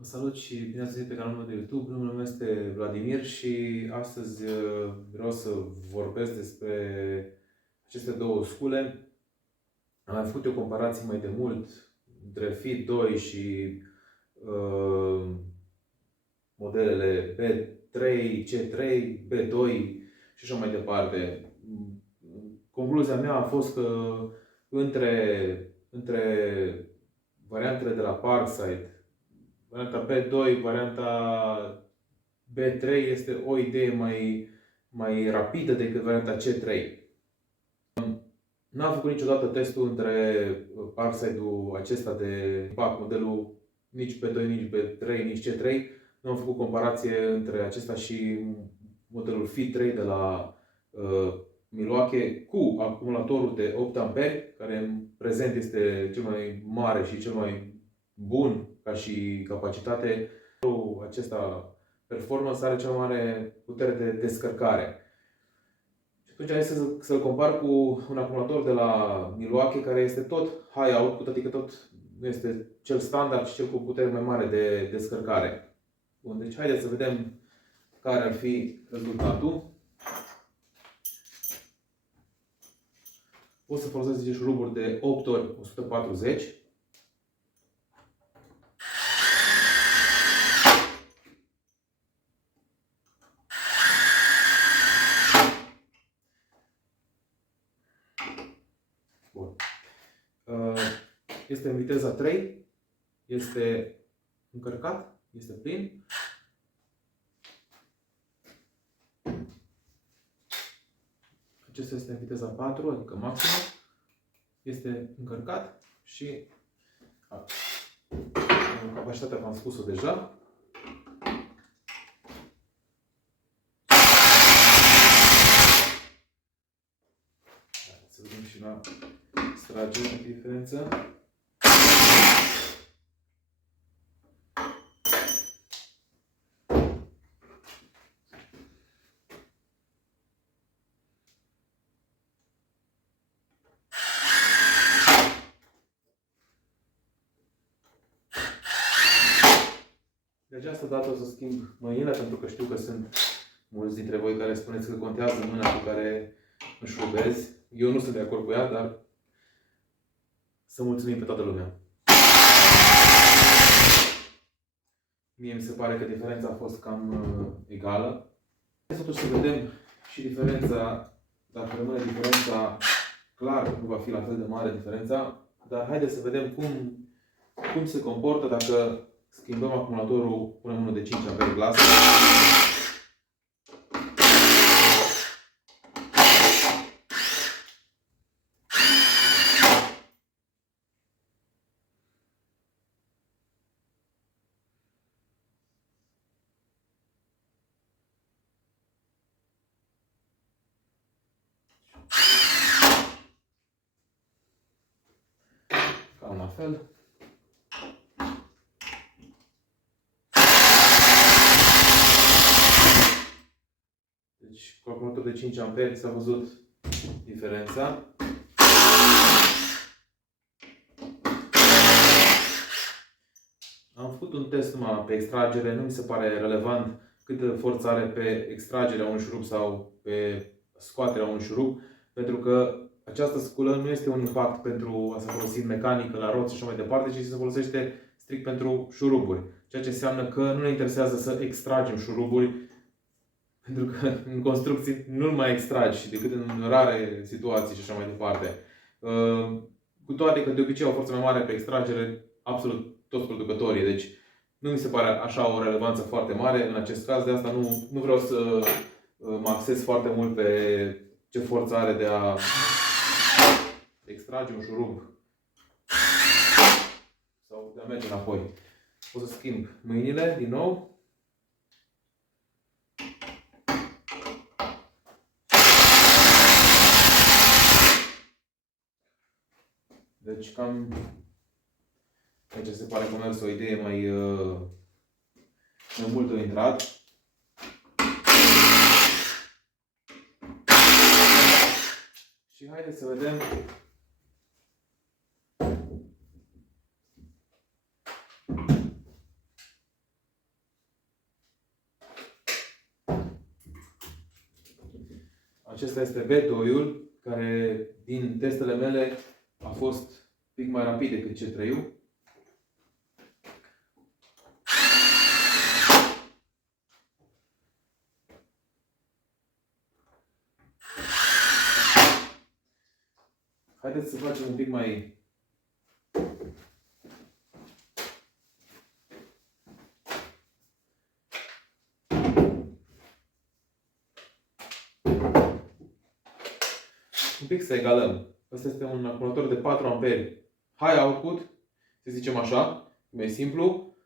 Vă salut și bine ați venit pe canalul meu de YouTube. Numele meu este Vladimir și astăzi vreau să vorbesc despre aceste două scule. Am făcut o comparație mai de mult între Fit 2 și modelele B3, C3, B2 și așa mai departe. Concluzia mea a fost că între variantele de la Parkside, varianta B2, varianta B3 este o idee mai rapidă decât varianta C3. N-am făcut niciodată testul între Parkside-ul acesta de impact, modelul nici B2, nici B3, nici C3. Nu am făcut comparație între acesta și modelul Fit 3 de la Milwaukee cu acumulatorul de 8A, care în prezent este cel mai mare și cel mai bun ca și capacitate. Acesta performance are cea mai mare putere de descărcare. Și atunci hai să-l compar cu un acumulator de la Milwaukee care este tot high output, adică tot nu este cel standard, ci cel cu putere mai mare de descărcare. Bun, deci haideți să vedem care ar fi rezultatul. O să folosesc niște șuruburi de 8 ori 140. Bun. Este în viteza 3. Este încărcat. Este plin. Acesta este în viteza 4, adică maximă. Este încărcat și capacitatea v-am spus-o deja. Să vedem și la extragere diferență. De această dată o să schimb mâinile, pentru că știu că sunt mulți dintre voi care spuneți că contează mâna cu care înșurubezi. Eu nu sunt de acord cu ea, dar să mulțumim pe toată lumea. Mie mi se pare că diferența a fost cam egală. Totuși să vedem și diferența, dacă rămâne diferența, clar nu va fi la fel de mare diferența, dar haideți să vedem cum se comportă dacă schimbăm acumulatorul, punem unul de 5 A glass. Cam la fel. Deci, cu acumulator de 5 A s-a văzut diferența. Am făcut un test numai pe extragere, nu mi se pare relevant câtă forță are pe extragerea unui șurub sau pe scoaterea unui șurub, pentru că această sculă nu este un impact pentru a se folosi mecanică la roți și așa mai departe, ci se folosește strict pentru șuruburi. Ceea ce înseamnă că nu ne interesează să extragem șuruburi, pentru că în construcții nu-l mai extragi decât în rare situații și așa mai departe. Cu toate că de obicei au o forță mai mare pe extragere absolut toți producătorii. Deci nu mi se pare așa o relevanță foarte mare în acest caz. De asta nu vreau să mă axez foarte mult pe ce forță are de a extrage un șurub sau de a merge înapoi. O să schimb mâinile din nou. Deci cam aici se pare că a mers o idee mai mult de intrat. Și haideți să vedem acesta este B2-ul, care din testele mele a fost un pic mai rapid decât C3-ul. Haideți să facem un pic mai... Un pic să egalăm. Asta este un acumulator de 4 amperi high output, să zicem așa, mai simplu,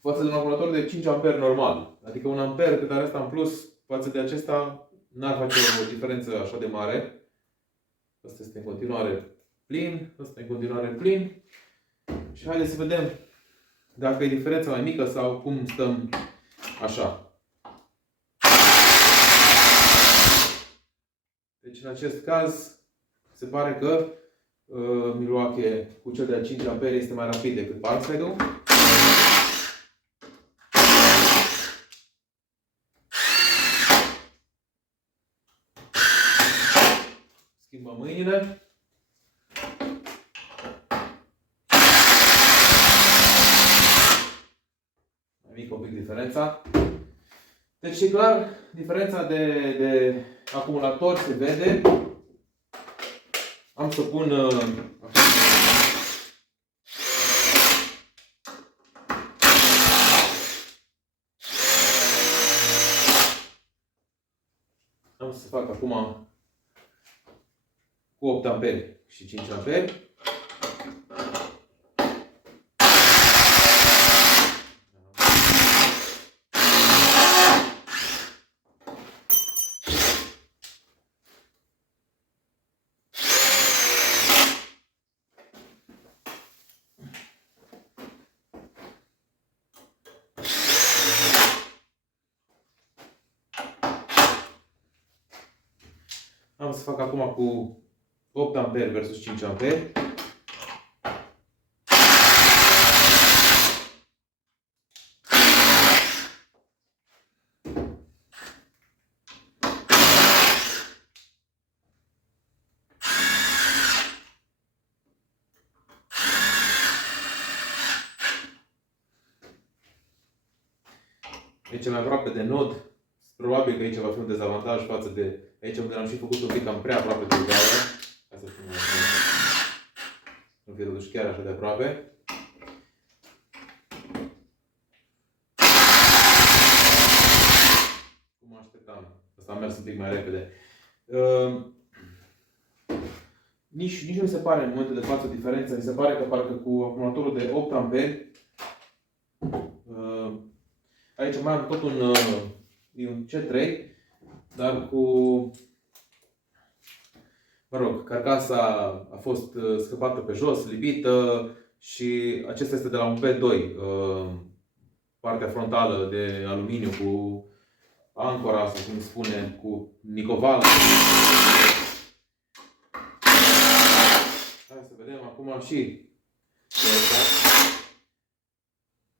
față de un acumulator de 5 amperi normal. Adică un amper cât are asta în plus față de acesta n-ar face o diferență așa de mare. Asta este în continuare plin, asta în continuare plin. Și haideți să vedem dacă e diferența mai mică sau cum stăm așa. Deci în acest caz se pare că Milwaukee cu cel de 5 amperi este mai rapid decât Parkside-ul. Schimbăm mâinile. Mai mică un pic diferența. Deci e clar, diferența de acumulator se vede. Am să pun am să fac acum cu 8 amperi și 5 amperi. Am să fac acum cu 8 amperi versus 5 amperi. Aici mai aproape de nod. Probabil că aici va fi un dezavantaj față de aici unde am și făcut un pic cam prea aproape de gaură. Hai să spun nu fie totuși chiar așa de aproape. Cum mă așteptam. Asta a mers un pic mai repede. Nici nu mi se pare în momentul de față diferența. Mi se pare că parcă cu acumulatorul de 8 amperi aici mai am tot un C3, dar cu, mă rog, carcasa a fost scăpată pe jos, libită și acesta este de la un B2, partea frontală de aluminiu cu ancora, sau cum spune, cu nicovală. Hai să vedem acum și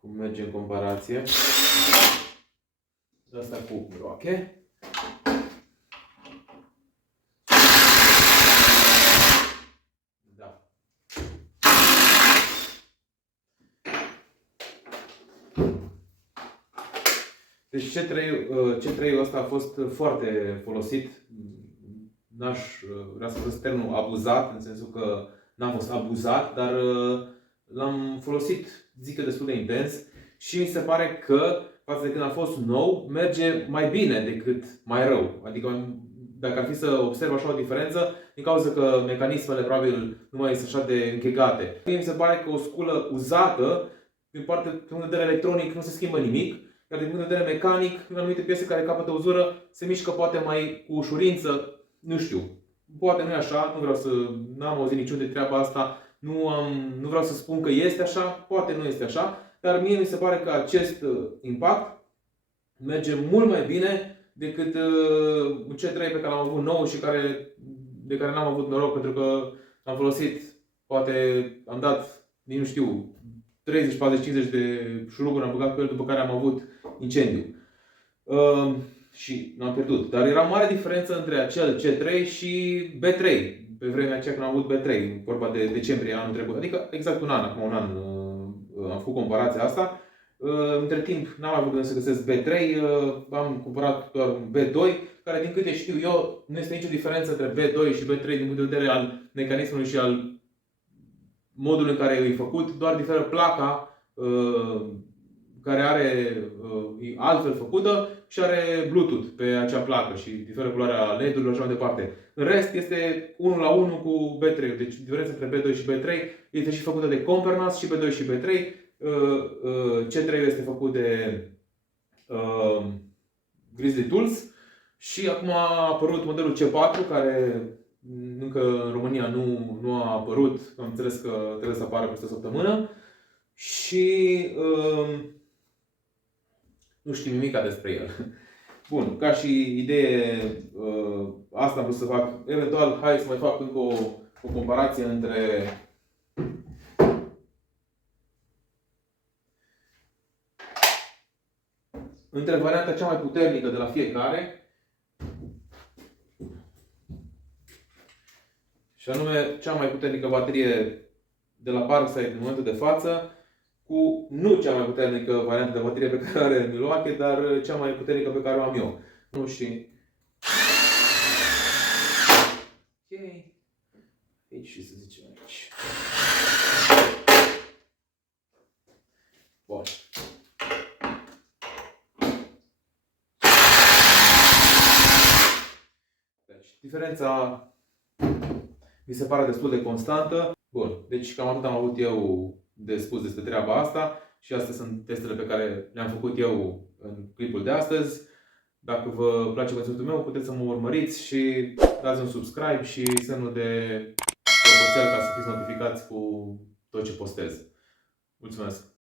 cum merge în comparație. Asta cu Milwaukee. Da. Deci C3-ul ăsta a fost foarte folosit. N-aș vrea să folosesc termenul abuzat, în sensul că n-am fost abuzat, dar l-am folosit, zic eu, destul de intens și mi se pare că față de când a fost nou, merge mai bine decât mai rău. Adică dacă ar fi să observ așa o diferență, din cauza că mecanismele probabil nu mai sunt așa de închegate. Mie mi se pare că o sculă uzată, din punct de vedere electronic, nu se schimbă nimic, iar din punct de vedere mecanic, în anumite piese care capătă uzură, se mișcă poate mai cu ușurință, nu știu. Poate nu e așa, n-am auzit niciun de treaba asta, nu vreau să spun că este așa, poate nu este așa. Dar mie mi se pare că acest impact merge mult mai bine decât C3 pe care l-am avut nou și de care n-am avut noroc pentru că am folosit, poate am dat, nici nu știu, 30, 40, 50 de șuruburi am băgat pe el, după care am avut incendiu. și n-am pierdut. Dar era mare diferență între acel C3 și B3. Pe vremea aceea când am avut B3, vorba de decembrie anul trecut. Adică exact un an, acum un an am făcut comparația asta. Între timp n-am mai putut să găsesc B3, am cumpărat doar un B2, care din câte știu eu nu este nicio diferență între B2 și B3 din punct de vedere al mecanismului și al modului în care e făcut, doar diferă placa care are altfel făcută și are Bluetooth pe acea placă și diferă culoarea LED-urilor și așa mai departe. În rest este 1 la 1 cu B3. Deci diferența între B2 și B3 este și făcută de Compernas și B2 și B3. C3 este făcut de Grizzly Tools și acum a apărut modelul C4 care încă în România nu a apărut. Am înțeles că trebuie să apară peste o săptămână și nu știu nimic despre el. Bun, ca și idee, asta am vrut să fac. Eventual, hai să mai fac încă o comparație între varianta cea mai puternică de la fiecare și anume cea mai puternică baterie de la Parkside în momentul de față, cu nu cea mai puternică variantă de baterie pe care are Milwaukee, dar cea mai puternică pe care o am eu. Nu și... Ok. Aici și să zicem aici. Bun. Deci, diferența mi se pare destul de constantă. Bun, deci cam atât am avut eu de spus despre treaba asta și astea sunt testele pe care le-am făcut eu în clipul de astăzi. Dacă vă place conținutul meu, puteți să mă urmăriți și dați un subscribe și semnul de clopoțel ca să fiți notificați cu tot ce postez. Mulțumesc!